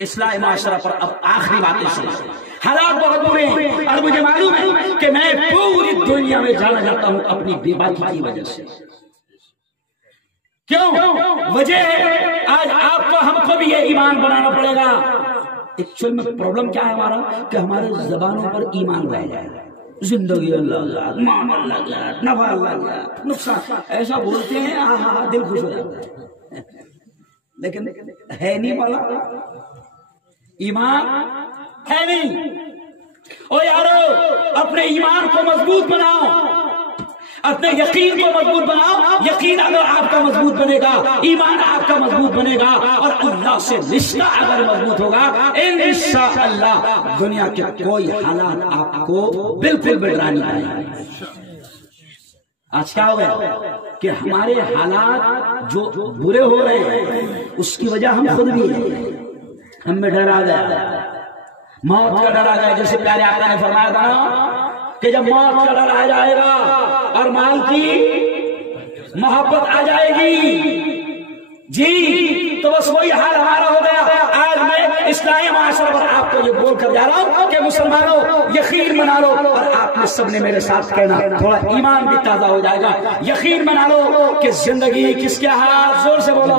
اصلاح معاشرہ پر اب آخری باتیں سنیں. حالات بہت برے ہیں اور مجھے معلوم ہے کہ میں پوری دنیا میں جانا جاتا ہوں اپنی بے باکی کی وجہ سے. کیوں؟ وجہ ہے آج آپ کو ہم کو بھی یہ ایمان بنانا پڑے گا. ایکچوئل میں پرابلم کیا ہے ہمارا کہ ہمارے زبانوں پر ایمان رہ جائے گا. زندگی اللہ مان اللہ نفع اللہ نقصان ایسا بولتے ہیں آہا دل خوش ہو جاتا ہے لیکن ہے نہیں والا ایمان ہے نہیں. او یارو اپنے ایمان کو مضبوط بناؤ, اپنے یقین کو مضبوط بناؤ. یقین اگر آپ کا مضبوط بنے گا, ایمان آپ کا مضبوط بنے گا اور اللہ سے رشتہ اگر مضبوط ہوگا, انشاءاللہ دنیا کے کوئی حالات آپ کو بالکل بگڑا نہیں پائیں گے. آج کیا ہو گیا کہ ہمارے حالات جو برے ہو رہے ہیں اس کی وجہ ہم خود بھی ہیں. ہم میں ڈر آ گیا, موت کا ڈر آ گیا. جیسے پیارے آقا نے فرمایا تھا کہ جب موت کا ڈر آ جائے گا اور مال کی محبت آ جائے گی جی تو بس وہی حال ہمارا ہو گیا. آج میں اسلامی معاشرے پر آپ کو یہ بول کر جا رہا ہوں کہ مسلمانوں یقین بنا لو, اور آپ نے سب نے میرے ساتھ کہنا تھوڑا ایمان بھی تازہ ہو جائے گا. یقین بنا لو کہ زندگی کس کے ہاتھ, زور سے بولو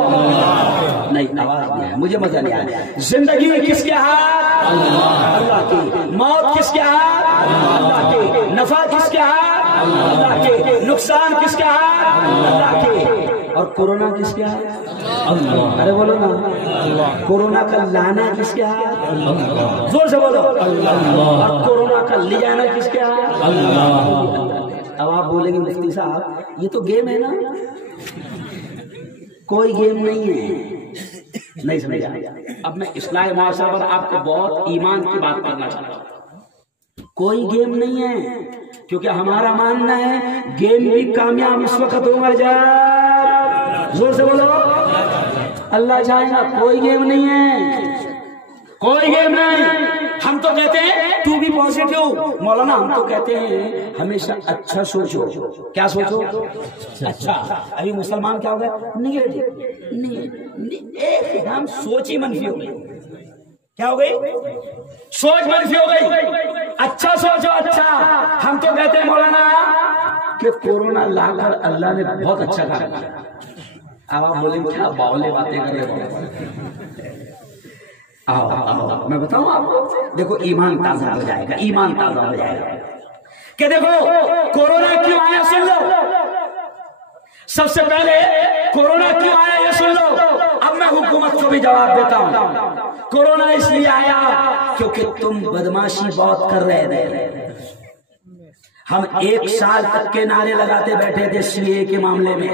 نہیں آواز نہیں ہے مجھے مزہ نہیں آیا. زندگی کس کے ہاتھ, اللہ کی. موت کس کے ہاتھ, اللہ کے. نفع کس کے ہاتھ, اللہ کے. نقصان کس کے ہاتھ, اللہ کے. اور کورونا کس کے ہاتھ, اللہ. ارے بولو نا کورونا کا لانا کس کے ہاتھ, زور سے بولو اللہ. اور کورونا کا لے جانا کس کے ہاتھ, اللہ. اب آپ بولیں گے مفتی صاحب یہ تو گیم ہے نا. کوئی گیم نہیں ہے, نہیں سمجھا. اب میں اصلاح معاشرہ پر آپ کو بہت ایمان کی بات کرنا چاہتا ہوں. کوئی گیم نہیں ہے, کیونکہ ہمارا ماننا ہے گیم بھی کامیاب اس وقت ہوگا جب, زور سے بولو اللہ چاہے گا. کوئی گیم نہیں ہے, کوئی گیم نہیں. ہم تو کہتے ہیں تو بھی پازیٹیو مولانا, ہم تو کہتے ہیں ہمیشہ اچھا سوچو. کیا سوچو اچھا. ابھی مسلمان کیا ہو گیا, ایک دم سوچ ہی منفی ہو گئی. کیا ہو گئی, سوچ منفی ہو گئی. اچھا سوچو اچھا. ہم تو کہتے ہیں مولانا کہ کورونا لا کر اللہ نے بہت اچھا کام کیا. اب آپ بولیں کیا باولے باتیں کر رہے ہو. آؤ میں بتاؤں آپ کو, دیکھو ایمان تازہ ہو جائے گا, ایمان تازہ ہو جائے گا. کہ دیکھو کورونا کیوں آیا سن لو. سب سے پہلے کورونا کیوں آیا یہ سن لو. اب میں حکومت کو بھی جواب دیتا ہوں. کورونا اس لیے آیا کیونکہ تم بدماشی بہت کر رہے تھے. ہم 1 سال تک کے نعرے لگاتے بیٹھے تھے سی اے کے معاملے میں.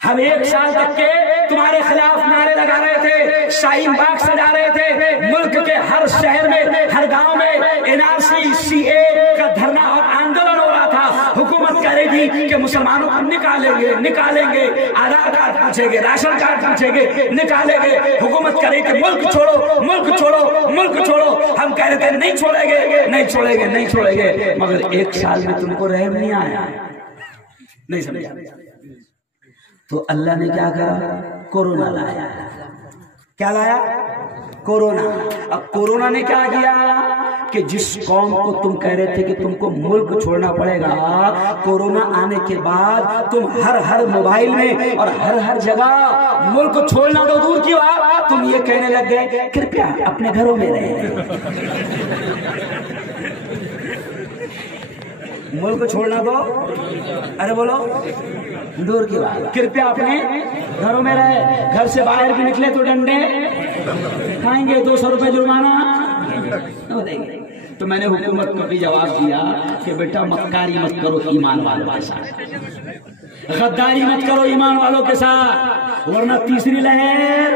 ہم 1 سال تک کے تمہارے خلاف نعرے لگا رہے تھے, شاہین باغ سجا رہے تھے. ملک کے ہر شہر میں, ہر گاؤں میں NRC CA کا دھرنا اور آندولن ہو رہا تھا. حکومت کہہ رہی تھی کہ مسلمانوں کو نکالیں گے, آدھار کارڈ پوچھیں گے, راشن کارڈ پوچھیں گے, نکالیں گے. حکومت کہہ رہی کہ ملک چھوڑو, ملک چھوڑو, ملک چھوڑو. ہم کہہ رہے تھے نہیں چھوڑیں گے, نہیں چھوڑیں گے, نہیں چھوڑیں گے. مگر 1 سال میں تم کو رحم نہیں آیا, نہیں سمجھا. تو اللہ نے کیا کرا, کورونا لایا. کیا لایا, کورونا. اب کورونا نے کیا کیا کہ جس قوم کو تم کہہ رہے تھے کہ تم کو ملک چھوڑنا پڑے گا, کورونا آنے کے بعد تم ہر موبائل میں اور ہر جگہ ملک چھوڑنا تو دور کی بات, تم یہ کہنے لگ گئے کرپیا اپنے گھروں میں رہیں. ملک چھوڑنا تو ارے بولو دور کی بات, کرپیا اپنے گھروں میں رہے. گھر سے باہر بھی نکلے تو ڈنڈے کھائیں گے, 200 روپے جرمانہ دیں گے. تو میں نے حکومت کو بھی جواب دیا کہ بیٹا مکاری مت کرو ایمان والوں کے ساتھ, غداری مت کرو ایمان والوں کے ساتھ, ورنہ تیسری لہر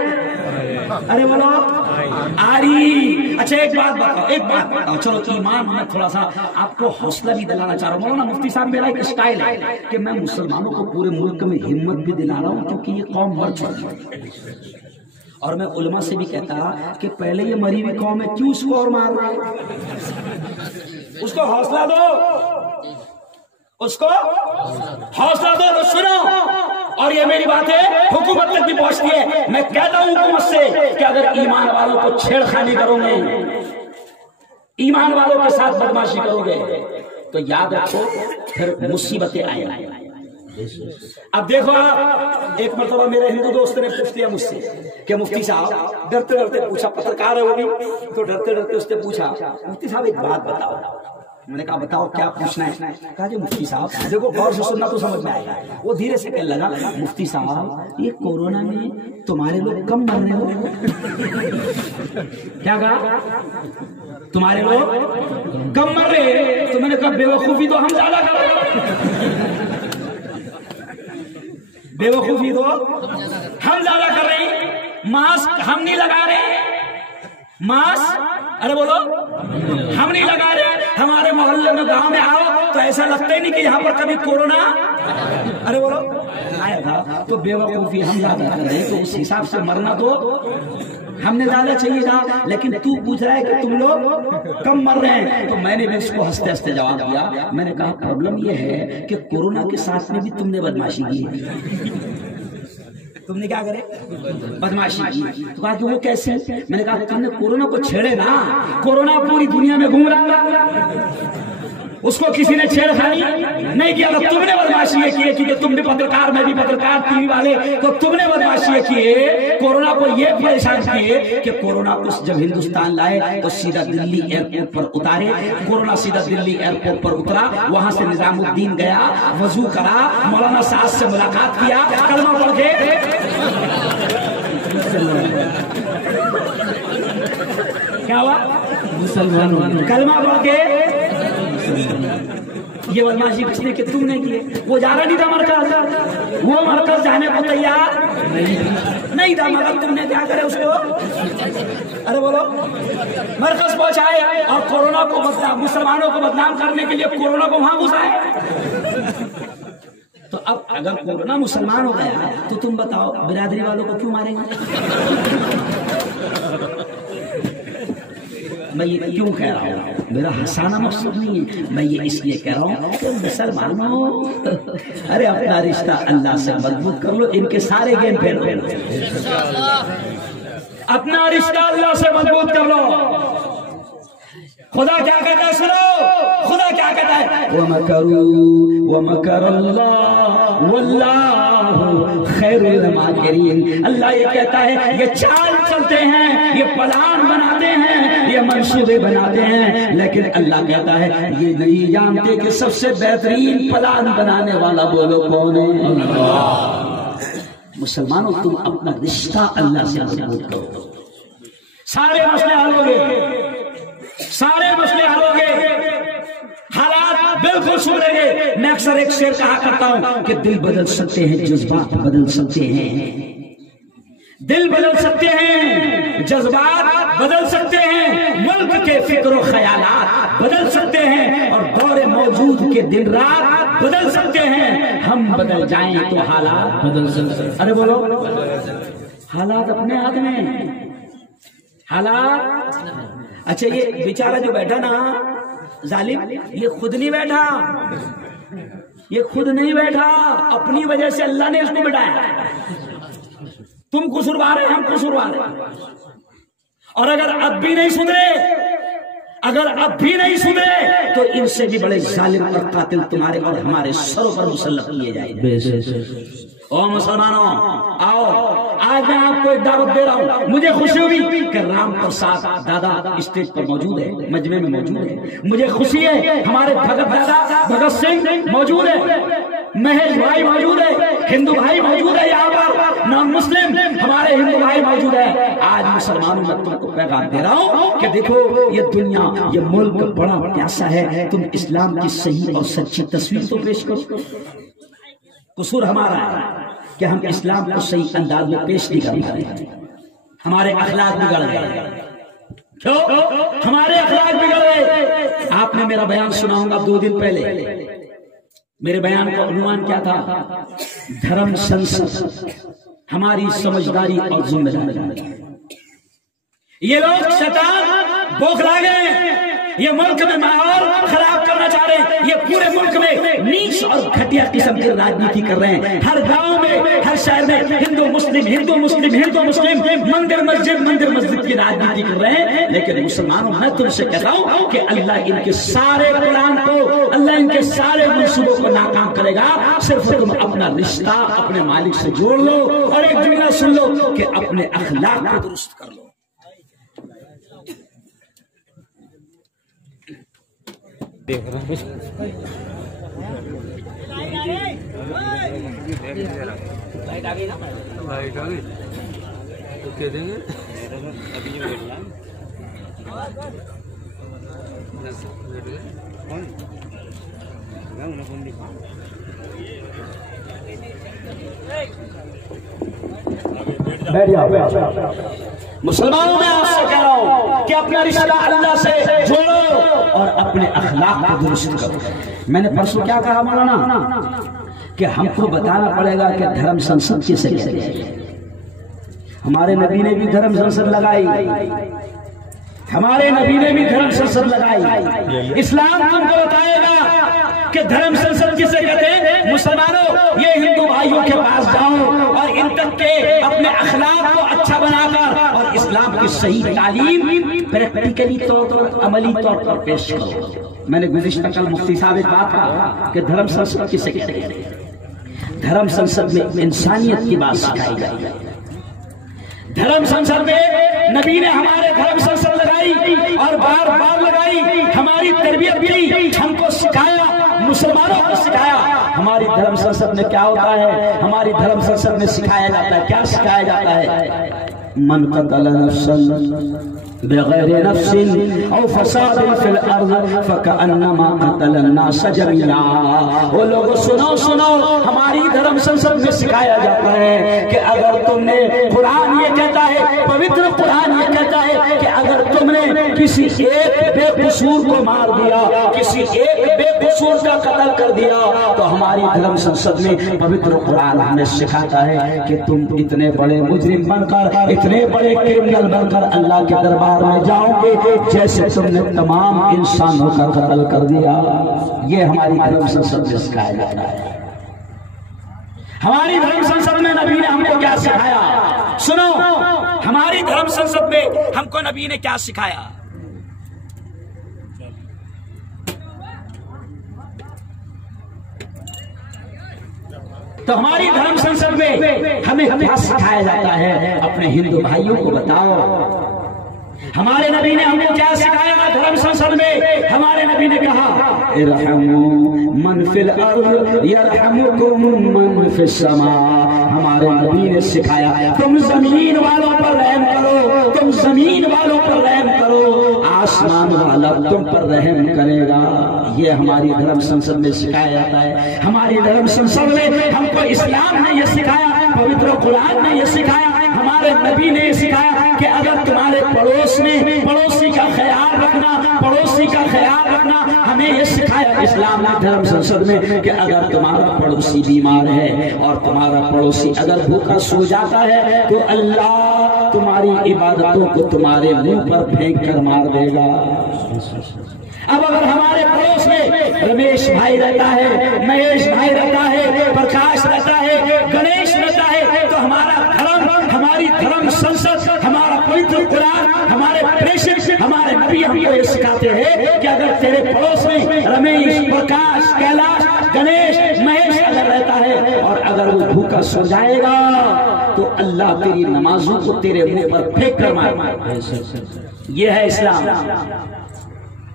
ارے بولو آ رہی. اچھا ایک بات بتاؤ, چلو ایمان میں تھوڑا سا آپ کو حوصلہ بھی دلانا چاہ رہا ہوں. مولانا مفتی صاحب میرا ایک اسٹائل ہے کہ میں مسلمانوں کو پورے ملک میں ہمت بھی دلا رہا ہوں کیونکہ یہ قوم مر چکی ہے. اور میں علماء سے بھی کہتا کہ پہلے یہ مری ہوئی قوم ہے, کیوں اس کو اور مار رہے ہیں, اس کو حوصلہ دو, اس کو حوصلہ دو. تو سنو اور یہ میری بات ہے حکومت تک بھی پہنچتی ہے. میں کہتا ہوں حکومت سے کہ اگر ایمان والوں کو چھیڑخانی کرو گے، ایمان والوں کے ساتھ بدماشی کرو گے تو یاد رکھو پھر مصیبتیں آئیں. اب دیکھو آپ، ایک مرتبہ میرے ہندو دوست نے پوچھ لیا مجھ سے کہ مفتی صاحب، ڈرتے ڈرتے پوچھا، پترکار ہے وہ بھی، تو ڈرتے ڈرتے اس نے پوچھا مفتی صاحب ایک بات بتاؤ. میں نے کہا بتاؤ کیا پوچھنا ہے. کہا جی مفتی صاحب، دیکھو غور سے سننا تو سمجھ میں آئے گا. وہ دھیرے سے کہنے لگا مفتی صاحب یہ کورونا میں تمہارے لوگ کم مر رہے ہو. کیا کہا؟ تمہارے لوگ کم مر رہے. تو میں نے کہا بے وقوفی تو ہم زیادہ کر رہے ہیں، بے وقوفی تو ہم زیادہ کر رہے ہیں. ماسک ہم نہیں لگا رہے، ماسک ارے بولو ہم نہیں لگا رہے. ہمارے محلے میں گاؤں میں آؤ تو ایسا لگتا ہی نہیں کہ یہاں پر کبھی کورونا ارے بولو آیا تھا. تو بے وقوفی ہم زیادہ کر رہے ہیں، تو اس حساب سے مرنا تو ہم نے زیادہ چاہیے تھا. لیکن تو پوچھ رہا ہے کہ تم لوگ کم مر رہے ہیں. تو میں نے بھی اس کو ہنستے ہنستے جواب دیا. میں نے کہا پرابلم یہ ہے کہ کورونا کے ساتھ میں بھی تم نے بدماشی کی. تم نے کیا کرے؟ بدماشی کی. تو کہا کہ وہ کیسے؟ میں نے کہا تم نے کورونا کو چھیڑے نا. کورونا پوری دنیا میں گھوم رہا، اس کو کسی نے چھیڑخانی نہیں کیا. تم نے بدماشی کیے کیونکہ تم بھی پترکار، میں بھی پترکار، ٹی وی والے، تو تم نے بدماشی کیے. کورونا کو یہ پریشان کیے کہ کورونا کو جب ہندوستان لائے تو سیدھا دلی ایئرپورٹ پر اتارے. کورونا سیدھا دلی ایئرپورٹ پر اترا، وہاں سے نظام الدین گیا، وضو کرا، مولانا صاحب سے ملاقات کیا، کلمہ پڑھ کے کیا ہوا؟ مسلمان کلمہ پڑھ کے. یہ بدماشی کس نے کہ تم نے کیے. وہ جا رہا نہیں تھا مرکز، وہ مرکز جانے کو تیار نہیں تھا، مگر تم نے کیا کرے اس کو ارے بولو مرکز پہنچائے اور کورونا کو مسلمانوں کو بدنام کرنے کے لیے کورونا کو وہاں گھسائے. تو اب اگر کورونا مسلمان ہو گیا تو تم بتاؤ برادری والوں کو کیوں ماریں گے؟ میں یہ کیوں کہہ رہا ہوں؟ میرا ہنسانا مقصد نہیں ہے، میں یہ اس لیے کہہ رہا ہوں کہ مسلمانوں ارے اپنا رشتہ اللہ سے مضبوط کر لو. ان کے سارے گیم پھیل دو، اپنا رشتہ اللہ سے مضبوط کر لو. خدا کیا کہتا ہے سنو، خدا کیا کہتا ہے وَمَكَرُوا وَمَكَرَ اللَّهُ وَاللَّهُ خَيْرُ الْمَاكِرِينَ. اللہ یہ کہتا ہے یہ چال چلتے ہیں، یہ پلان بناتے ہیں، یہ منصوبے بناتے ہیں، لیکن اللہ کہتا ہے یہ نہیں جانتے کہ سب سے بہترین پلان بنانے والا بولو کون ہے؟ مسلمانوں تم اپنا رشتہ اللہ سے مضبوط کرو، سارے مسئلے حل ہو گئے، سارے مسئلے حل ہو گئے، حالات بالکل سدھریں گے. میں اکثر ایک شعر کہا کرتا ہوں کہ دل بدل سکتے ہیں، جذبات بدل سکتے ہیں، دل بدل سکتے ہیں، جذبات بدل سکتے ہیں، ملک کے فکر و خیالات بدل سکتے ہیں، اور دور موجود کے دن رات بدل سکتے ہیں. ہم بدل جائیں تو حالات بدل سکتے ہیں. ارے بولو حالات اپنے ہاتھ میں، حالات. اچھا یہ بیچارہ جو بیٹھا نا ظالم، یہ خود نہیں بیٹھا، یہ خود نہیں بیٹھا، اپنی وجہ سے اللہ نے اس کو بٹھایا. تم قصوروار ہیں، ہم قصوروار ہیں. اور اگر اب بھی نہیں سدھرے، اگر اب بھی نہیں سدھرے تو ان سے بھی بڑے ظالم اور قاتل تمہارے اور ہمارے سروں پر مسلط کیے جائیں گے. او مسلمانوں آؤ، آج میں آپ کو ایک دعوت دے رہا ہوں. مجھے خوشی ہوئی کہ رام پرساد دادا اسٹیج پر موجود ہے، مجمع میں موجود ہے. مجھے خوشی ہے ہمارے بھگت دادا بھگت سنگھ موجود ہے، مہیش بھائی موجود ہے، ہندو بھائی موجود ہے یہاں پر، نان مسلم ہمارے ہندو بھائی موجود ہے. آج مسلمانوں میں تم کو پیغام دے رہا ہوں کہ دیکھو یہ دنیا، یہ ملک بڑا پیاسا ہے، تم اسلام کی صحیح اور سچی تصویر تو پیش کرو. قصور ہمارا ہے کہ ہم اسلام کو صحیح انداز میں پیش نہیں کر پا رہے، ہمارے اخلاق بگڑ گئے. کیوں ہمارے اخلاق بگڑ گئے؟ آپ نے میرا بیان سنا ہوگا 2 دن پہلے. میرے بیان کا عنوان کیا تھا؟ دھرم سنسد، ہماری سمجھداری اور ذمہ داری. یہ لوگ شیطان بوکھلا گئے، یہ ملک میں ماحول خراب کرنا چاہ رہے ہیں، یہ پورے ملک میں نیچ اور گھٹیا قسم کی راجنیتی کر رہے ہیں، ہر گاؤں میں ہر شہر میں ہندو مسلم ہندو مسلم ہندو مسلم، مندر مسجد کی راجنیتی کر رہے ہیں۔ لیکن مسلمانوں میں تم سے کہتا ہوں کہ اللہ ان کے سارے پلان کو، اللہ ان کے سارے منصوبوں کو ناکام کرے گا، صرف تم اپنا رشتہ اپنے مالک سے جوڑ لو اور ایک جملہ سن لو کہ اپنے اخلاق کو درست کر لو۔ مسلمانوں میں آپ سے کہہ رہا ہوں کہ اپنا رشتہ اللہ سے جوڑو اور اپنے اخلاق کو درست کرو۔ میں نے پرسوں کیا کہا مولانا کہ ہم کو بتانا پڑے گا کہ دھرم سنسد کسے کہتے ہیں۔ ہمارے نبی نے بھی دھرم سنسد لگائی، ہمارے نبی نے بھی دھرم سنسد لگائی۔ اسلام تم کو بتائے گا کہ دھرم سنسد کسے کہتے ہیں۔ مسلمانوں یہ ہندو بھائیوں کے پاس جاؤ اور ان تک کے اپنے اخلاق کو اچھا بنا کر اور اسلام کی صحیح تعلیم پریکٹیکلی طور پر عملی طور پر پیش کرو۔ میں نے گزشتہ کل مفتی صاحب ایک بات کہا کہ دھرم سنسد کسے کہتے ہیں۔ دھرم سنسد میں انسانیت کی بات سکھائی جائے گی۔ دھرم سنسد میں نبی نے ہمارے دھرم سنسد لگائی اور بار بار لگائی، ہماری تربیت کی، ہم کو سکھایا، مسلمانوں کو سکھایا۔ ہماری دھرم سنسد میں کیا ہوتا ہے؟ ہماری دھرم سنسد میں سکھایا جاتا ہے، کیا سکھایا جاتا ہے؟ من قتل نفسا بغیر نفس او فساد فی الارض فکأنما قتل الناس جميعا۔ وہ لوگوں سنو، ہماری دھرم سنسد میں سکھایا جاتا ہے کہ اگر تم نے، قرآن یہ کہتا ہے، پوتر قرآن یہ کہتا ہے کہ اگر تم نے کسی ایک بے قصور کو مار دیا، کسی ایک بے قصور کا قتل کر دیا، تو ہماری دھرم سنسد میں پوتر قرآن ہمیں سکھاتا ہے کہ تم اتنے بڑے مجرم بن کر، اتنے بڑے کرمنل بن کر اللہ کے دربار میں جاؤ گے جیسے تم نے تمام انسانوں کا قتل کر دیا۔ یہ ہماری دھرم سنسد میں سکھایا جاتا ہے۔ ہماری دھرم سنسد میں نبی نے ہم کو کیا سکھایا؟ سنو، ہماری دھرم سنسد میں ہم کو نبی نے کیا سکھایا؟ تو ہماری دھرم سنسد میں ہمیں کیا سکھایا جاتا ہے؟ اپنے ہندو بھائیوں کو بتاؤ، ہمارے نبی نے ہمیں کیا سکھایا دھرم سنسد میں؟ ہمارے نبی نے کہا ارحموا من فی الارض یرحمکم من فی السماء۔ ہمارے نبی نے سکھایا تم زمین والوں پر رحم کرو، تم زمین والوں پر رحم کرو، آسمان والا تم پر رحم کرے گا۔ یہ ہماری دھرم سنسد میں سکھایا جاتا ہے۔ ہماری دھرم سنسد میں ہم کو اسلام نے یہ سکھایا، پوتر قرآن نے یہ سکھایا، ہمارے نبی نے یہ سکھایا کہ اگر تمہارے پڑوس میں پڑوسی کا خیال رکھنا، پڑوسی کا خیال رکھنا، ہمیں یہ سکھایا اسلام نے دھرم سنسد میں کہ اگر تمہارا پڑوسی بیمار ہے اور تمہارا پڑوسی اگر بھوکا سو جاتا ہے تو اللہ تمہاری عبادتوں کو تمہارے منہ پر پھینک کر مار دے گا۔ اب اگر ہمارے پڑوس میں رمیش بھائی رہتا ہے، مہیش بھائی رہتا ہے، پرکاش رہتا ہے، گنیش رہتا ہے، تو ہمارا دھرم، ہماری دھرم سنسد، ہمارا پوتر قرآن، ہمارے پریشر، ہمارے نبی ہم کو یہ سکھاتے ہیں کہ اگر تیرے پڑوس میں رمیش، پرکاش، کیلاش، گنیش، مہیش اگر رہتا ہے اور اگر وہ بھوکا سو جائے گا تو اللہ تیری نمازوں کو تیرے منہ پر پھینک کر مار۔ یہ ہے اسلام۔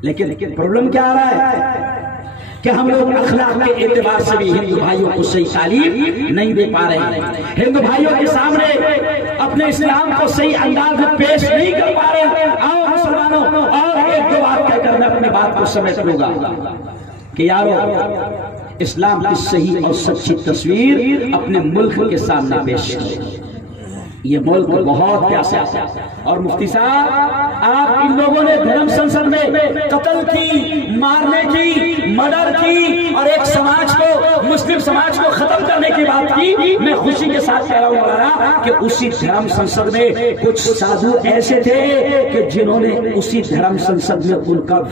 لیکن پرابلم کیا آ رہا ہے کہ ہم لوگ اخلاق کے اعتبار سے بھی ہندو بھائیوں کو صحیح تعلیم نہیں دے پا رہے ہیں، ہندو بھائیوں کے سامنے اپنے اسلام کو صحیح انداز میں پیش نہیں کر پا رہے ہیں۔ آؤ مسلمانوں، اور ایک دو بات کہہ کر میں اپنی بات کو سمیٹ لوں گا کہ یارو، اسلام کی صحیح اور سچی تصویر اپنے ملک کے سامنے پیش کرو۔ یہ ملک بہت پیاسا ہے۔ اور مفتی صاحب آپ ان لوگوں نے دھرم سنسد میں قتل کی، مارنے کی، مرڈر کی اور ایک سماج کو، مسلم سماج کو ختم کرنے کی بات کی۔ میں خوشی کے ساتھ کہہ رہا ہوں مولانا کہ اسی دھرم سنسد میں کچھ سادھو ایسے تھے کہ جنہوں نے اسی دھرم سنسد میں ان کا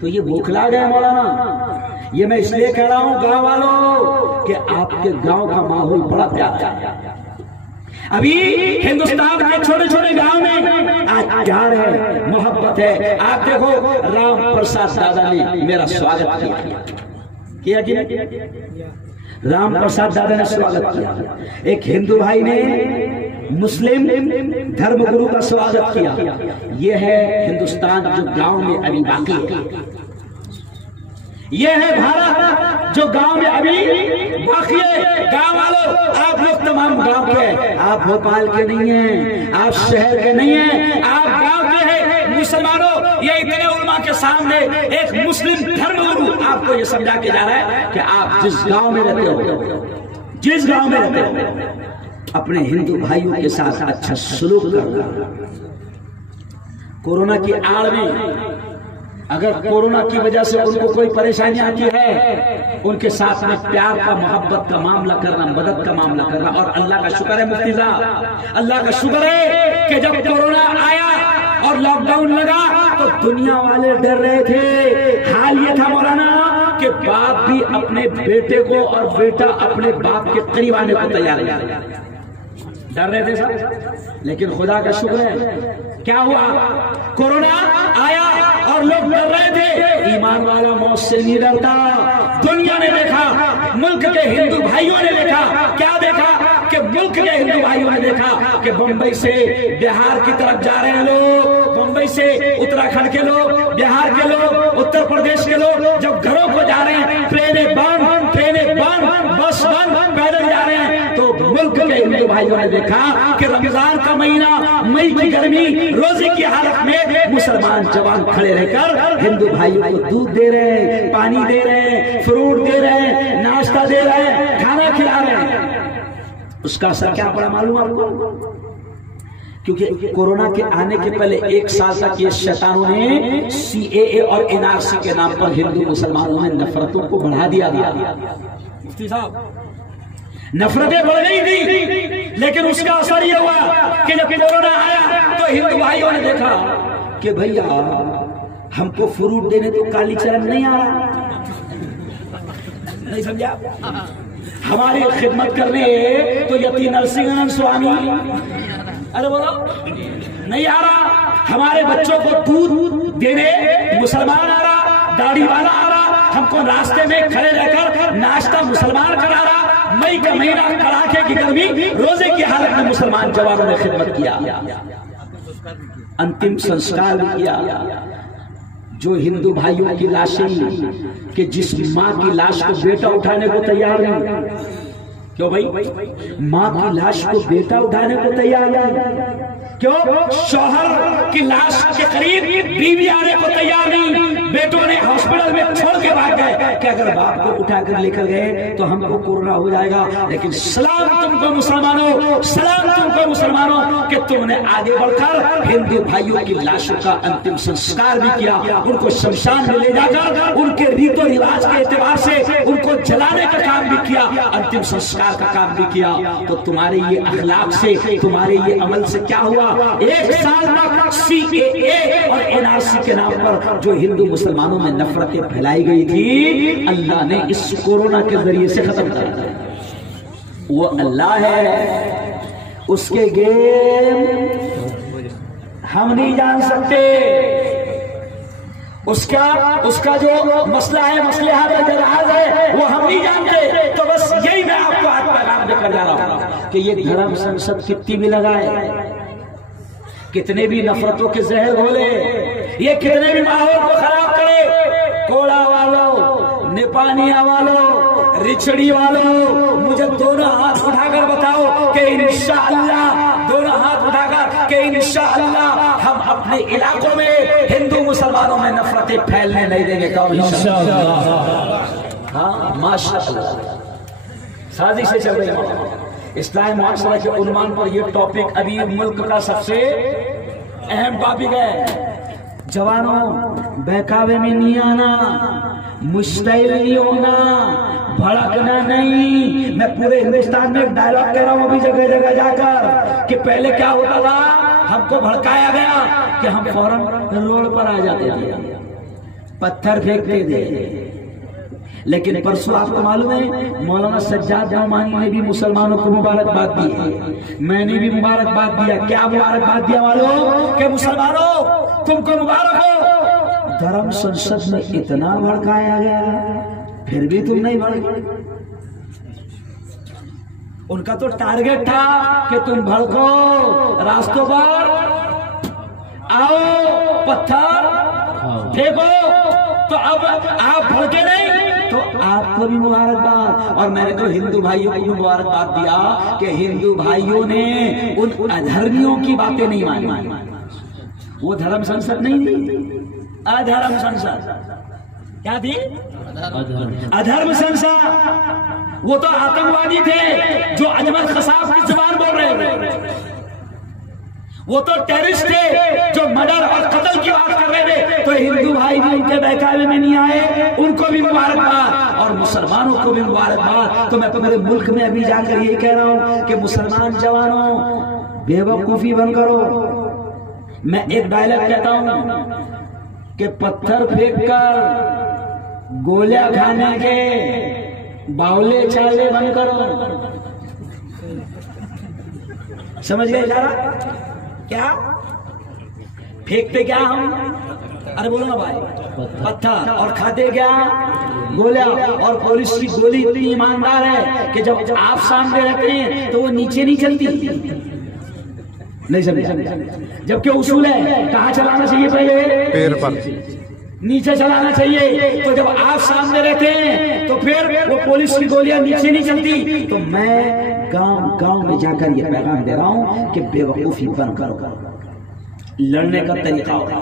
تو یہ بوکھلا گئے مولانا۔ یہ میں اس لیے کہہ رہا ہوں گاؤں والوں کہ آپ کے گاؤں کا ماحول بڑا پیارا ہے۔ ابھی ہندوستان کے چھوٹے چھوٹے گاؤں میں آج پیار ہے، محبت ہے۔ آپ دیکھو رام پرساد دادا نے میرا سواگت کیا کہ رام پرساد دادا نے سواگت کیا، ایک ہندو بھائی نے مسلم دھرم گرو کا سواگت کیا۔ یہ ہے ہندوستان جو گاؤں میں ابھی باقی ہے، یہ ہے بھارت جو گاؤں میں ابھی باقی ہے۔ گاؤں والوں آپ لوگ تمام گاؤں کے ہیں، آپ بھوپال کے نہیں ہیں، آپ شہر کے نہیں ہیں، آپ گاؤں کے ہیں۔ مسلمانوں یہ اتنے علماء کے سامنے ایک مسلم دھرم گرو آپ کو یہ سمجھا کے جا رہا ہے کہ آپ جس گاؤں میں رہتے ہو، جس گاؤں میں رہتے ہو، اپنے ہندو بھائیوں کے ساتھ اچھا سلوک کرنا۔ کورونا کی آڑ میں اگر کورونا کی وجہ سے ان کو کوئی پریشانی آتی ہے، ان کے ساتھ میں پیار کا، محبت کا معاملہ کرنا، مدد کا معاملہ کرنا۔ اور اللہ کا شکر ہے مفتی صاحب، اللہ کا شکر ہے کہ جب کورونا آیا اور لاک ڈاؤن لگا تو دنیا والے ڈر رہے تھے۔ حال یہ تھا مولانا کہ باپ بھی اپنے بیٹے کو اور بیٹا اپنے باپ کے قریب آنے کو تیار ہے، ڈر رہے تھے سب۔ لیکن خدا کا شکر ہے کیا ہوا، کورونا آیا اور لوگ ڈر رہے تھے، ایمان والا موت سے نہیں ڈرتا۔ دنیا نے دیکھا، ملک کے ہندو بھائیوں نے دیکھا، کیا دیکھا کہ ملک کے ہندو بھائیوں نے دیکھا کہ بمبئی سے بہار کی طرف جا رہے ہیں لوگ، بمبئی سے اتراکھنڈ کے لوگ، بہار کے لوگ، اتر پردیش کے لوگ جب گھروں کو جا رہے ہیں، ٹرینیں بند، بس بند، پیدل جا رہے ہیں، تو ملک کے ہندو بھائیوں نے دیکھا کہ رمضان کا مہینہ، مئی کی گرمی، روزے کی حالت میں مسلمان جوان کھڑے رہ کر ہندو بھائیوں کو دودھ دے رہے ہیں، پانی دے رہے ہیں، فروٹ دے رہے ہیں، ناشتہ دے رہے ہیں، کھانا کھلا رہے ہیں۔ اس کا اثر کیا پڑا معلوم آپ کو؟ کیونکہ کورونا کے آنے کے پہلے ایک سال تک یہ شیطانوں نے CAA اور NRC کے نام پر ہندو مسلمانوں میں نفرتوں کو بڑھا دیا۔ مفتی صاحب نفرتیں بڑھ گئی تھی، لیکن اس کا اثر یہ ہوا کہ جب کورونا آیا تو ہندو بھائیوں نے دیکھا کہ بھیا ہم کو فروٹ دینے تو کالی چرن نہیں آ رہا، نہیں سمجھا، ہماری خدمت کرنے تو یتی نرسنگھ سوامی ارے بولو نہیں آ رہا، ہمارے بچوں کو دودھ دینے مسلمان آ رہا، داڑھی والا آ رہا، ہم کو راستے میں کھڑے رہ کر ناشتہ مسلمان کرا رہا۔ مئی کا مہینہ کڑاکے کی گرمی، روزے کی حالت میں مسلمان جوانوں نے خدمت کیا، انتم سنسکار بھی کیا۔ جو ہندو بھائیوں کی لاشیں کہ جس ماں کی لاش کو بیٹا اٹھانے کو تیار نہیں، کیوں بھائی ماں کی لاش کو بیٹا اٹھانے کو تیار نہیں، کیوں شوہر کی لاش کے قریب بیوی آنے کو تیار نہیں، بیٹوں نے ہاسپٹل میں چھوڑ کے بھاگ گئے کہ اگر باپ کو اٹھا کر لے کر گئے تو ہم کو کورونا ہو جائے گا۔ لیکن سلام تم کو مسلمانوں، سلام تم کو مسلمانوں کہ تم نے آگے بڑھ کر ہندو بھائیوں کی لاشوں کا انتم سنسکار بھی کیا، ان کو شمشان میں لے جا کر ان کے ریت و رواج کے اعتبار سے ان کو جلانے کا کام بھی کیا، انتم سنسکار کا کام بھی کیا۔ تو تمہارے یہ اخلاق سے، تمہارے یہ عمل سے کیا ہوا؟ ایک سال تک CAA اور NRC کے نام پر جو ہندو مسلمانوں میں نفرتیں پھیلائی گئی تھی، اللہ نے اس کورونا کے ذریعے سے ختم کر دیا۔ وہ اللہ ہے، اس کے گیم ہم نہیں جان سکتے، اس کا جو مسئلہ ہے، مصلحت ہے، جراز ہے، وہ ہم نہیں جانتے۔ تو بس یہی میں آپ کو آج پیغام دے کر جا رہا ہوں کہ یہ دھرم سنسد کتنی بھی لگائے، کتنے بھی نفرتوں کے زہر گھولے، یہ کتنے بھی ماحول کو خراب کرے، کوڑا والوں، نیپانیا والوں، رچڑی والوں، مجھے دونوں ہاتھ اٹھا کر بتاؤ کہ انشاءاللہ، دونوں ہاتھ اٹھا کر کہ انشاءاللہ ہم اپنے علاقوں میں ہندو مسلمانوں میں نفرتیں پھیلنے نہیں دیں گے۔ انشاءاللہ، ہاں ماشاءاللہ، سازش سے چل رہی ہے۔ اصلاح معاشرہ کے عنوان پر یہ ٹاپک ابھی ملک کا سب سے اہم ٹاپک ہے. جوانوں بہکاوے میں نہیں آنا، مشتعل نہیں ہونا، بھڑکنا نہیں. میں پورے ہندوستان میں ایک ڈائلاگ کہہ رہا ہوں ابھی جگہ جگہ جا کر کہ پہلے کیا ہوتا تھا، ہم کو بھڑکایا گیا کہ ہم فوراً روڈ پر آ جاتے تھے، پتھر پھینکتے تھے. لیکن پرسوں آپ کو معلوم ہے مولانا سجاد نعمانی نے بھی مسلمانوں کو مبارکباد دی ہے، میں نے بھی مبارکباد دیا. کیا مبارکباد دیا معلوم؟ کہ مسلمانوں تم کو مبارک ہو، دھرم سنسد میں اتنا بھڑکایا گیا پھر بھی تم نہیں بھڑکے. ان کا تو ٹارگٹ تھا کہ تم بھڑکو، راستوں پر آؤ، پتھر پھینکو. تو اب آپ بھڑکے نہیں تو آپ کو بھی مبارکباد. اور میں نے تو ہندو بھائیوں کو مبارکباد دیا کہ ہندو بھائیوں نے ان ادھرمیوں کی باتیں نہیں مانی. وہ دھرم سنسد نہیں تھی، ادھرم سنسد. کیا تھی؟ ادھرم سنسد. وہ تو آتنکوادی تھے جو اجمل قصاب کی زبان بول رہے تھے، وہ تو ٹیررسٹ تھے جو مرڈر اور قتل کی بات کر رہے تھے. تو ہندو بھائی بھی ان کے بہکاوے میں نہیں آئے، ان کو بھی مبارکباد اور مسلمانوں کو بھی مبارکباد. تو میں تو میرے ملک میں ابھی جا کر یہ کہہ رہا ہوں کہ مسلمان جوانوں بے وقوفی بند کرو. میں ایک ڈائلاگ کہتا ہوں کہ پتھر پھینک کر گولیاں کھانے کے باولے چالے بند کرو. سمجھ گئے اشارہ؟ کیا پھینکتے کیا ہم؟ ارے بولو نا بھائی، پتھر. اور کھاتے کیا؟ گولیاں. اور پولیس کی گولی اتنی ایماندار ہے کہ جب آپ سامنے رہتے ہیں تو وہ نیچے نہیں چلتی. نہیں سمجھا؟ جبکہ اصول ہے کہاں چلانا چاہیے؟ پہلے پیر پر، نیچے چلانا چاہیے. تو جب آپ سامنے رہتے ہیں تو پھر وہ پولیس کی گولیاں نیچے نہیں چلتی. تو میں گاؤں گاؤں میں جا کر یہ پیغام دے رہا ہوں کہ بے وقوفی بند کرو. لڑنے کا طریقہ ہوگا.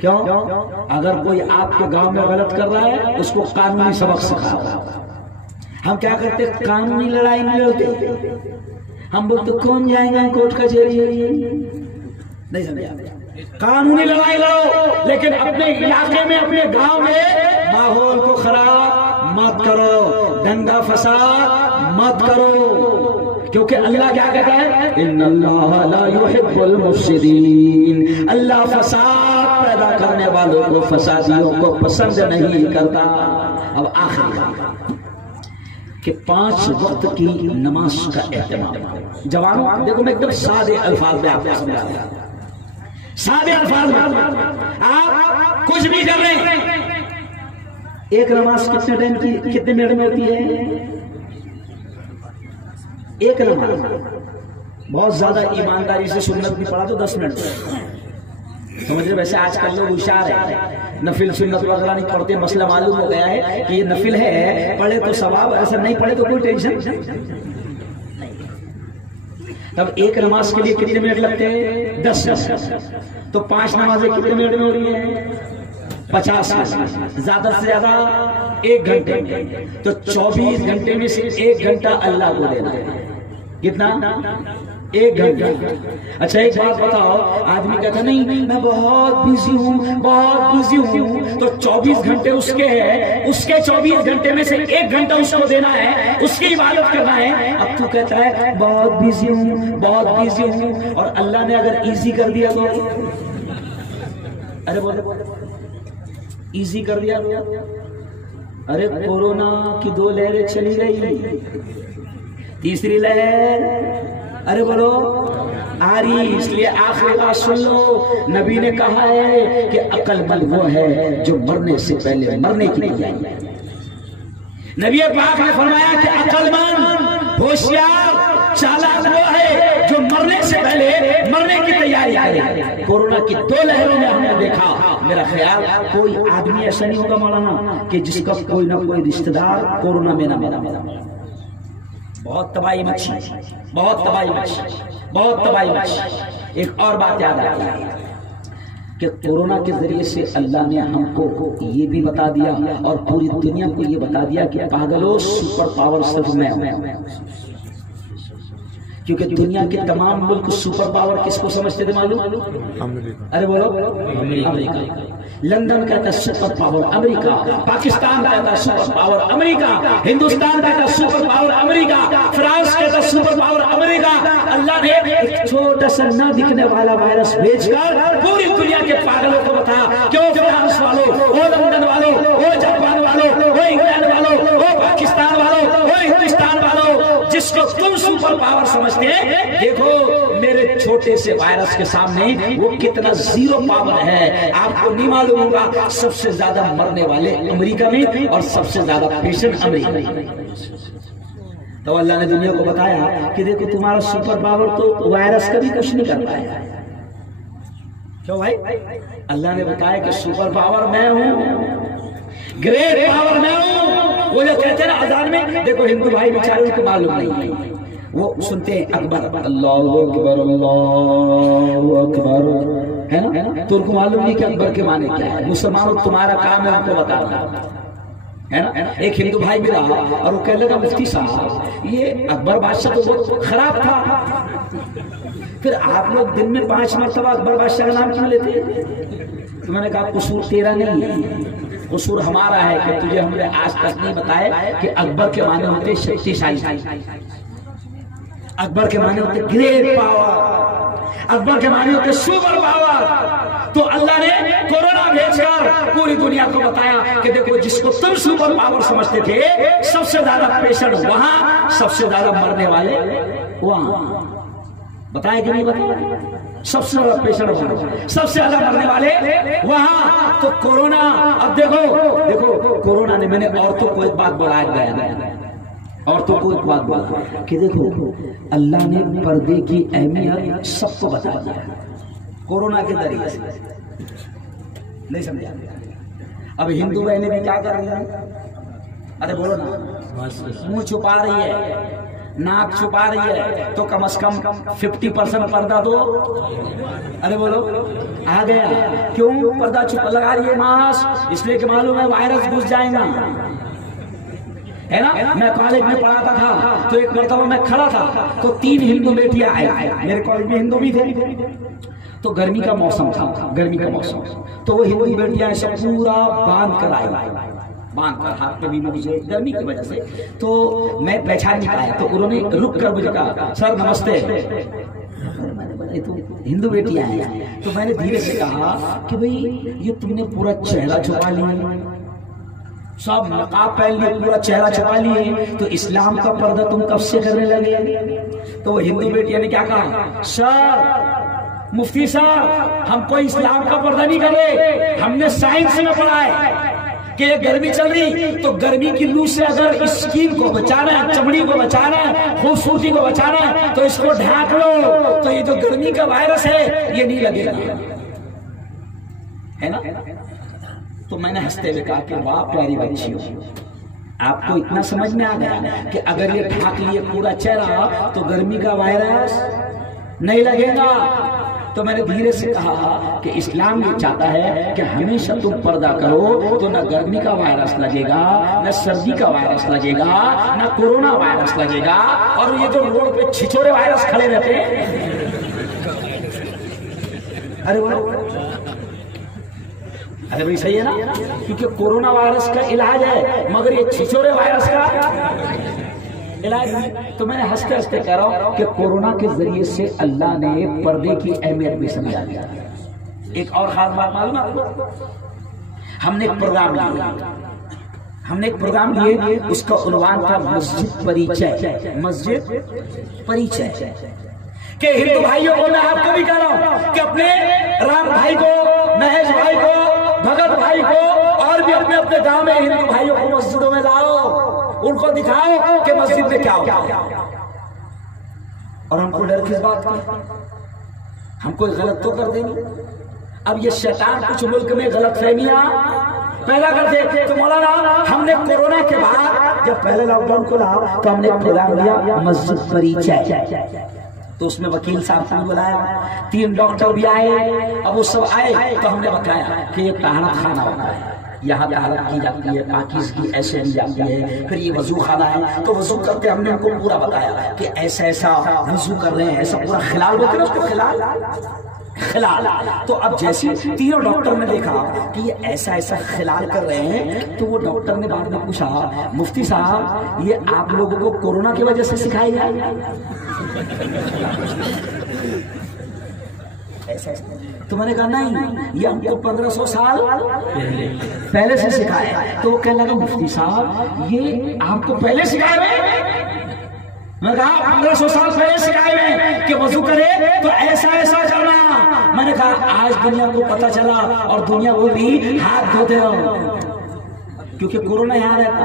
کیوں؟ اگر کوئی آپ کے گاؤں میں غلط کر رہا ہے اس کو قانونی سبق سکھاؤ. ہم کیا کرتے؟ قانونی لڑائی نہیں لڑتے. ہم بولتے کون جائیں گے کورٹ کچہری. نہیں سمجھا؟ قانونی لڑائی لڑو، لیکن اپنے علاقے میں، اپنے گاؤں میں ماحول کو خراب مت کرو، دنگا فساد مت کرو. کیونکہ اللہ کیا کہتا ہے؟ ان اللہ لا يحب المفسدین. اللہ فساد پیدا کرنے والوں کو، فسادیوں کو پسند نہیں کرتا. اب آخری کہ 5 وقت کی نماز کا اہتمام. جوانوں دیکھو میں ایک دم سادے الفاظ میں آپ کو سمجھا رہا ہوں. سادے الفاظ میں آپ کچھ بھی کر رہے ہیں. ایک نماز کتنے ٹائم کی، کتنے منٹ میں ہوتی ہے؟ ایک نماز بہت زیادہ ایمانداری سے سنت بھی پڑھا تو 10 منٹ. سمجھ رہے؟ ویسے آج کل لوگ ہوشیار ہیں، نفل سنت وغیرہ نہیں پڑھتے. مسئلہ معلوم ہو گیا ہے کہ یہ نفل ہے، پڑھے تو ثواب، ایسا نہیں پڑھے تو کوئی ٹینشن نہیں. تب ایک نماز کے لیے کتنے منٹ لگتے ہیں؟ 10 منٹ. تو 5 نمازیں کتنے منٹ میں ہو رہی ہیں؟ 50 منٹ. زیادہ سے زیادہ 1 گھنٹے. تو 24 گھنٹے میں سے 1 گھنٹہ اللہ کو دینا ہے. کتنا؟ 1 گھنٹہ. اچھا ایک بات بتاؤ، آدمی کہتا نہیں میں بہت بزی ہوں، بہت بزی ہوں. تو 24 گھنٹے اس کے ہے، اس کے 24 گھنٹے میں سے 1 گھنٹہ اس کو دینا ہے، اس کی عبادت کرنا ہے. اب تو کہتا ہے بہت بزی ہوں، بہت بزی ہوں. اور اللہ نے اگر ایزی کر دیا تو، ارے بولے ایزی کر دیا تو، ارے کورونا کی 2 لہریں چلی گئی، تیسری لہر ارے بولو آ رہی. اس لیے آخری بات سن لو، نبی نے کہا ہے کہ عقل مند وہ ہے جو مرنے سے پہلے مرنے کی تیاری ہے. نبی پاک نے فرمایا کہ عقل مند، ہوشیار، چالاک وہ ہے جو مرنے سے پہلے مرنے کی تیاری کرے. کورونا کی 2 لہروں میں ہم نے دیکھا، میرا خیال کوئی آدمی ایسا نہیں ہوگا مولانا کہ جس کا کوئی نہ کوئی رشتہ دار کورونا میں نہ ملا. بہت تباہی مچی، بہت تباہی مچی، بہت تباہی مچی. ایک اور بات یاد آتی ہے، کہ کورونا کے ذریعے سے اللہ نے ہم کو یہ بھی بتا دیا اور پوری دنیا کو یہ بتا دیا کہ پاگلوں سپر پاور صرف میں ہوں. کیونکہ دنیا کے تمام ملک سپر پاور کس کو سمجھتے تھے معلوم؟ ارے بولو امریکہ. لندن کہتا ہے سپر پاور امریکہ، پاکستان کہتا ہے سپر پاور امریکہ، ہندوستان کہتا ہے سپر پاور امریکہ، فرانس کہتا ہے سپر پاور امریکہ. اللہ نے ایک چھوٹا سا نہ دکھنے والا وائرس بھیج کر پوری دنیا کے پاگلوں کو بتایا کہ وہ فرانس والوں، وہ لندن والوں، وہ جاپان والوں، وہ انگلینڈ والوں، وہ پاکستان والوں، وہ ہندوستان والوں، جس کو تم سپر پاور سمجھتے ہیں، دیکھو میرے چھوٹے سے وائرس کے سامنے وہ کتنا زیرو پاور ہے. آپ کو نہیں معلوم ہوگا سب سے زیادہ مرنے والے امریکہ میں اور سب سے زیادہ پیشنٹ امریکہ میں. تو اللہ نے دنیا کو بتایا کہ دیکھو تمہارا سپر پاور تو وائرس کبھی کچھ نہیں کر پایا. کیوں بھائی؟ اللہ نے بتایا کہ سپر پاور میں ہوں، گریٹ پاور میں ہوں. وہ جو کہتے ہیں نا اذان میں، دیکھو ہندو بھائی بیچارے ان کو معلوم نہیں ہے، وہ سنتے ہیں اکبر، اللہ اکبر اللہ اکبر، ہے نا؟ تو ان کو معلوم نہیں کہ اکبر کے معنی کیا ہے. مسلمانوں تمہارا کام ہے ان کو بتانا، ہے نا؟ ایک ہندو بھائی ملا اور وہ کہنے لگا مفتی صاحب یہ اکبر بادشاہ تو بہت خراب تھا، پھر آپ لوگ دن میں 5 مرتبہ اکبر بادشاہ کا نام کیوں لیتے ہیں؟ تو میں نے کہا قصور تیرا نہیں ہے، قصور ہمارا ہے کہ تجھے ہم نے آج تک نہیں بتایا کہ اکبر کے معنی ہوتے شکتیشالی، اکبر کے معنی ہوتے گریٹ پاور، اکبر کے معنی ہوتے سپر پاور. تو اللہ نے کورونا بھیج کر پوری دنیا کو بتایا کہ دیکھو جس کو تم سپر پاور سمجھتے تھے، سب سے زیادہ پیشنٹ وہاں، سب سے زیادہ مرنے والے وہاں. بتائے کہ نہیں بتایا؟ سب سے زیادہ پیشنٹ وہاں، سب سے زیادہ مرنے والے وہاں. تو کورونا، اب دیکھو کورونا نے، میں نے عورتوں کو ایک بات بتایا گیا، عورتوں کو ایک بات بولا کہ دیکھو اللہ نے پردے کی اہمیت سب کو بتا دیا کورونا کے ذریعے سے. نہیں سمجھا؟ اب ہندو بہنیں بھی کیا کر رہی ہیں؟ ارے بولو نا، منہ چھپا رہی ہے، ناک چھپا رہی ہے، تو کم از کم 50% پردہ دو. ارے بولو آ گیا. کیوں پردہ چھپا لگا رہی ہے؟ ماسک، اس لیے کہ معلوم ہے وائرس گھس جائے گا، ہے نا؟ میں کالج میں پڑھاتا تھا تو ایک مرتبہ میں کھڑا تھا تو 3 ہندو بیٹیاں آئی، میرے کالج میں ہندو بھی تھے، تو گرمی کا موسم تھا، گرمی کا موسم، تو وہ ہندو بیٹیاں ایسا پورا باندھ کر آئی، باندھ کر ہاتھ میں بھی مجھے گرمی کی وجہ سے، تو میں پہچان نہیں پایا. تو انہوں نے رک کر مجھے کہا سر نمستے، تو ہندو بیٹیاں ہیں. تو میں نے دھیرے سے کہا کہ بھئی یہ تم نے پورا چہرہ چھپا لیا، سب نقاب پہن لیے، پورا چہرہ چھپا لیے، تو اسلام کا پردہ تم کب سے کرنے لگے؟ تو وہ ہندو بیٹیاں نے کیا کہا، سر مفتی صاحب ہم کوئی اسلام کا پردہ نہیں کرے، ہم نے سائنس میں پڑھا ہے کہ یہ گرمی چل رہی تو گرمی کی لو سے اگر اسکین کو بچانا ہے، چمڑی کو بچانا ہے، خوبصورتی کو بچانا ہے تو اس کو ڈھانک لو، تو یہ جو گرمی کا وائرس ہے یہ نہیں لگے گا، ہے نا؟ تو میں نے ہنستے ہوئے کہا کہ واہ پیاری بچی ہو، آپ کو اتنا سمجھ میں آ گیا کہ اگر یہ ڈھانک لیے پورا چہرہ تو گرمی کا وائرس نہیں لگے گا. تو میں نے دھیرے سے کہا کہ اسلام یہ چاہتا ہے کہ ہمیشہ تم پردہ کرو تو نہ گرمی کا وائرس لگے گا، نہ سردی کا وائرس لگے گا، نہ کورونا وائرس لگے گا. اور یہ جو روڈ پہ چھچورے وائرس کھڑے رہتے ہیں، ارے بھائی صحیح ہے نا؟ کیونکہ کورونا وائرس کا علاج ہے مگر یہ چھچورے وائرس کا علاج ہے. تو میں نے ہنستے ہنستے کہہ رہا ہوں کہ کورونا کے ذریعے سے اللہ نے پردے کی اہمیت بھی سمجھا دیا. ایک اور خاص بات معلوم ہے، ہم نے ایک پروگرام لیے، اس کا عنوان تھا مسجد پریچے، مسجد پریچے. کہ ہندو بھائیوں کو میں آپ کو بھی کہہ رہا ہوں کہ اپنے رام بھائی کو، مہیش بھائی کو، بھگت بھائی کو اور بھی اپنے اپنے گاؤں میں ہندو بھائیوں کو مسجدوں میں لاؤ، ان کو دکھاؤ کہ مسجد میں کیا ہوتا ہے. اور ہم کو ڈر کس بات کا؟ ہم کوئی غلط تو کر دیں گے. اب یہ شیطان کچھ ملک میں غلط فہمیاں پیدا کر دے. تو مولانا ہم نے کورونا کے بعد جب پہلے لاک ڈاؤن کھلا تو ہم نے پروگرام لیا مسجد پریچے. تو اس میں وکیل صاحب کو بلایا، 3 ڈاکٹر بھی آئے. اب وہ سب آئے تو ہم نے بتایا کہ یہ طہارت خانہ ہوتا ہے، یہاں طہارت کی جاتی ہے، پاکیزگی ایسے دی جاتی ہے. پھر یہ وضو خانہ ہے، تو وضو کرتے ہم نے ان کو پورا بتایا کہ ایسا ایسا وضو کر رہے ہیں، ایسا پورا خلال ہوتا ہے نا اس کو خلال. تو اب جیسے 3 ڈاکٹر نے دیکھا کہ یہ ایسا ایسا خلال کر رہے ہیں، تو وہ ڈاکٹر نے بعد میں پوچھا مفتی صاحب یہ آپ لوگوں کو کورونا کی وجہ سے سکھایا گیا؟ تو میں نے کہا نہیں، یہ ہم کو 1500 سال پہلے سے سکھایا. تو وہ کہنے لگا مفتی صاحب یہ آپ کو پہلے سکھائے ہوئے؟ میں نے کہا 1500 سال پہلے سکھائے ہوئے کہ وضو کرے تو ایسا ایسا کرنا. میں نے کہا آج دنیا کو پتا چلا اور دنیا وہ بھی ہاتھ دھوتے رہو کیونکہ کورونا یہاں رہتا.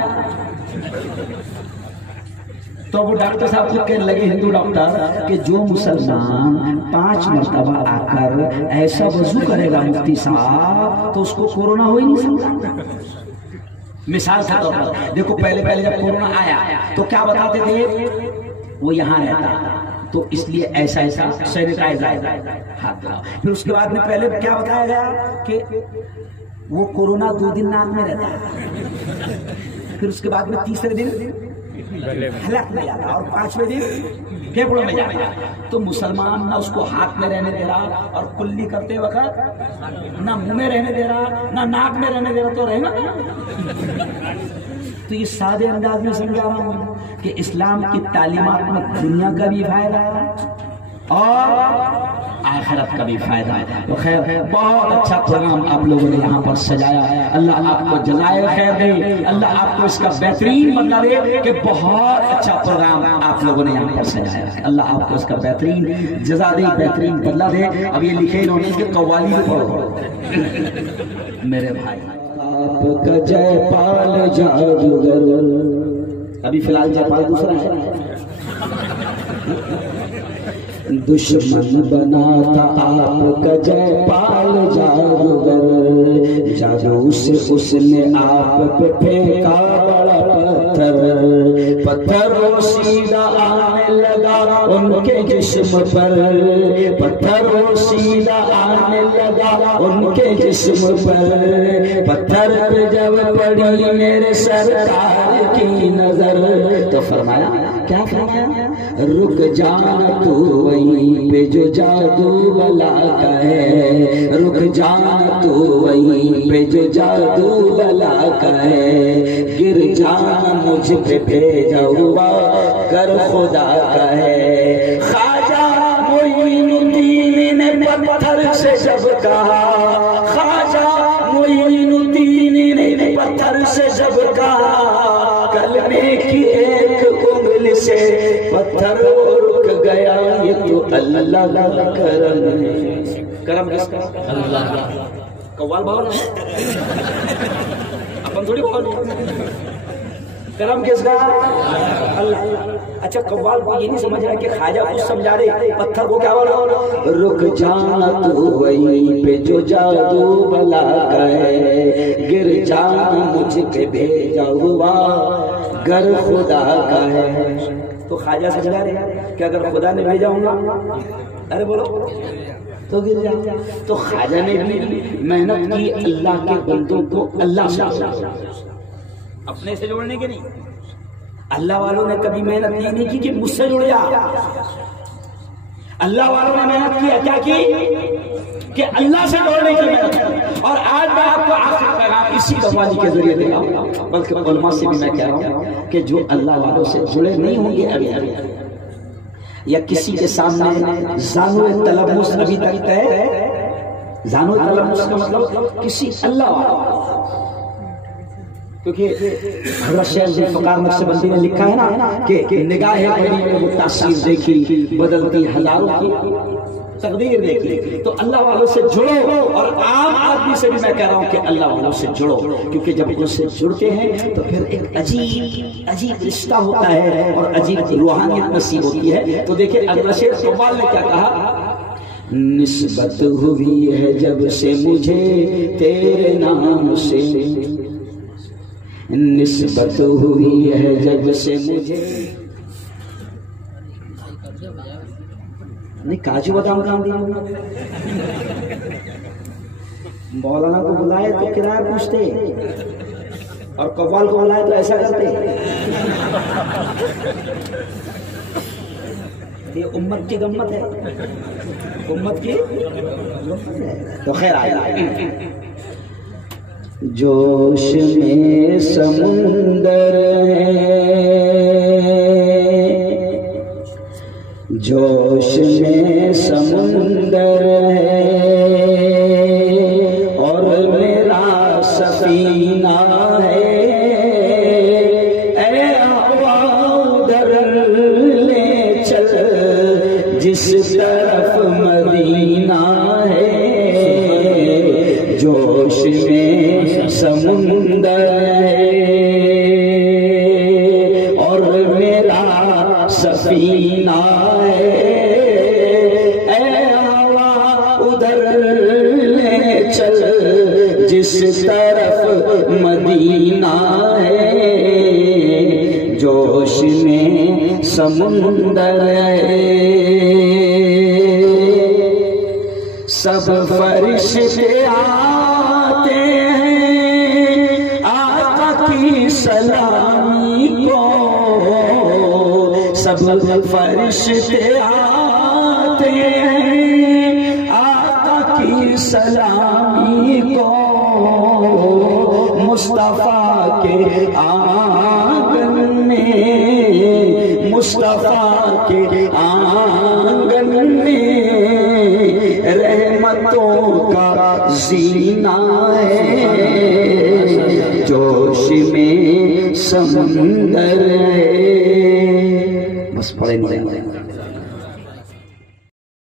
تو وہ ڈاکٹر صاحب کو کہنے لگے ہندو ڈاکٹر کہ جو مسلمان 5 مرتبہ آ کر ایسا وضو کرے گا مفتی صاحب تو اس کو کورونا ہو ہی نہیں سکتا. مثال کے طور پر دیکھو پہلے جب کورونا آیا تو کیا بتاتے تھے وہ یہاں رہتا تو اس لیے ایسا ایسا سینیٹائزر ہاتھ دھلاؤ. پھر اس کے بعد میں پہلے کیا بتایا گیا کہ وہ کورونا 2 دن ناک میں رہتا ہے، پھر اس کے بعد میں تیسرے دن حلق میں جاتا اور 5ویں دن پھیپڑوں میں جاتا. تو مسلمان نہ اس کو ہاتھ میں رہنے دے رہا اور کلی کرتے وقت نہ منہ میں رہنے دے رہا نہ ناک میں رہنے دے رہا، تو رہنا. تو یہ سادے انداز میں سمجھا رہا ہوں کہ اسلام کی تعلیمات میں دنیا کا بھی فائدہ ہے اور آخرت کا بھی فائدہ ہے. تو خیر بہت اچھا پروگرام آپ لوگوں نے یہاں پر سجایا ہے. اللہ آپ کو جزائے خیر دے، اللہ آپ کو اس کا بہترین بدلہ دے کہ بہت اچھا پروگرام آپ لوگوں نے یہاں پر سجایا ہے. اللہ آپ کو اس کا بہترین جزا دے، بہترین بدلہ دے. اب یہ لکھے انہوں نے کہ قوالی پڑھو میرے بھائی. آپ کا جے پال جادوگر، ابھی فی الحال جے پال دوسرا ہے، دشمن بنا تھا آپ کا جے پال جادوگر، جادو سے اس نے آپ پہ پھینکا بڑا پتھر وہ سیدھا آنے لگا ان کے جسم پر، پتھر وہ سیدھا آنے لگا ان کے جسم پر، پتھر پہ جب پڑی میرے سرکار کی نظر تو فرمایا کیا فرمایا، رک جانا تو وہیں پہ جو جادو بلا کا ہے، رک جانا تو وہیں پہ جو جادو بلا کا ہے، گر جانا مجھ پہ بھیجا ہوا کر خدا کا ہے. خواجہ معین الدین نے پتھر سے جب کہا، خواجہ معین الدین نے پتھر سے جب کہا، کلمے کی ایک انگلی سے پتھر رک گیا. یہ تو اللہ کا کرم ہے. کرم کس کا؟ اللہ کا. قوال بھاؤ اپن تھوڑی بھاؤ، کرم کس کا؟ اللہ. اچھا قوال کو یہ نہیں سمجھ رہا کہ خواجہ کچھ سمجھا رہے پتھر کو کیا بولا، رک جانا تو وہیں پہ جو جادو بلا کا ہے، گر جانا مجھ پہ بھیجا ہوا گر خدا کا ہے. تو خواجہ سمجھا رہے کہ اگر خدا نے بھیجا ہوں گا ارے بولو تو گر جاؤں. تو خواجہ نے بھی محنت کی اللہ کے بندوں کو اللہ سے اپنے سے جوڑنے کے نہیں. اللہ والوں نے کبھی محنت یہ نہیں کی کہ مجھ سے جڑ جا. اللہ والوں نے محنت کی کیا کی کہ اللہ سے جوڑنے کی محنت کی. اور آج میں آپ کو آخر پیغام اسی قوالی کے ذریعے دے رہا ہوں، بلکہ علماء سے بھی میں کہہ رہا ہوں کہ جو اللہ والوں سے جڑے نہیں ہوں گے ابھی یا کسی کے سامنے زانو تلمس ابھی تک ہے، زانو تلمس کا مطلب کسی اللہ والا، کیونکہ حضرت شیخ ذوالفقار نقشبندی نے لکھا ہے نا کہ نگاہ بڑی میں وہ تاثیر دیکھی بدلتی ہزاروں کی تقدیر دیکھی. تو اللہ والوں سے جڑو. اور عام آدمی سے بھی میں کہہ رہا ہوں کہ اللہ والوں سے جڑو، کیونکہ جب ان سے جڑتے ہیں تو پھر ایک عجیب عجیب رشتہ ہوتا ہے اور عجیب روحانیت نصیب ہوتی ہے. تو دیکھیں حضرت شیخ اقبال نے کیا کہا، نسبت ہوئی ہے جب سے مجھے تیرے نام سے، نسبت ہوئی ہے جب سے مجھے نہیں کاجو بادام کام دیا مولانا کو بلائے تو کرایہ پوچھتے اور قوال کو بلائے تو ایسا کرتے. یہ امت کی گمت ہے, امت کی گمت ہے. تو خیر آئے جوش میں سمندر ہے, جوش میں سمندر ہے اور میرا سفینہ ہے. اے ہوا ادھر لے چل جس طرف مدینہ ہے. جوش میں سمندر ہے اور میرا سفینہ ہے. اے ہوا ادھر لے چل جس طرف مدینہ ہے. جوش میں سمندر ہے. سب فرشتے آتے ہیں آقا کی سلامی کو. سب فرشتے آتے ہیں آقا کی سلامی کو. مصطفیٰ کے آنگن میں, مصطفیٰ کے آنگن میں رحمتوں کا زینہ ہے. جوش میں سمندر ہے. بس پڑھیں نہیں.